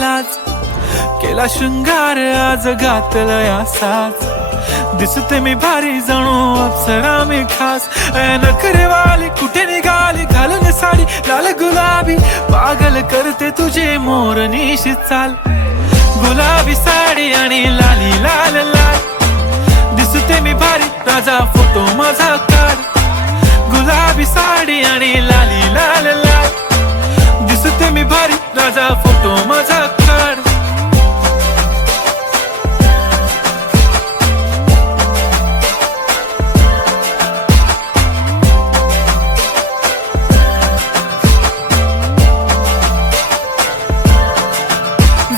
लाज केला शृंगार आज घातलंय असाच दिसते मी भारी जणू अप्सरा मी खास नखरेवाली कुठे निघाली घालून साडी लाल गुलाबी पागल करते तुझे मोरनीशी चाल गुलाबी साडी आणि लाली लाल लाल दिसते मी भारी राजा फोटो माझा काढ गुलाबी साडी आणि लाली लाल लाल दिसते मी भारी राजा फोटो माझा काढ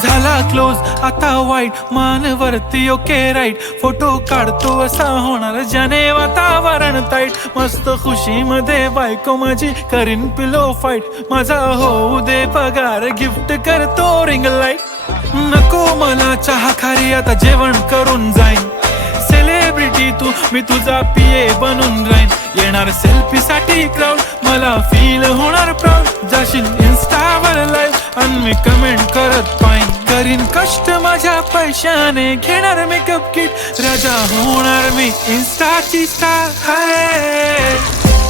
झाला क्लोज आता वाईट मानवरती ओके राईट फोटो काढतो असा होणार ज्याने वातावरण ताईट मस्त खुशी मध्ये बायको माझी करीन पिलो फाईट माझा होऊ दे पगार गिफ्ट करतो रिंग लाईट नको मला चहा खारी आता जेवण करून जाईन सेलिब्रिटी तू मी तुझा पिये बनून राहीन येणार सेल्फी साठी क्राऊड मला फील होणार प्राऊड जाशील इन्स्टावर लाईव्ह आणि मी कमेंट करत पाईन करीन कष्ट माझ्या पैशाने घेणार मेकअप किट राजा होणार मी इन्स्टाची स्टार हाय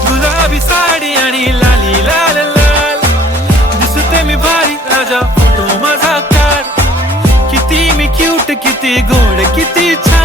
गुलाबी साडी आणि लाली लाल लाल दिसते मी भारी राजा फोटो माझा काढ किती मी क्यूट किती गोड किती छान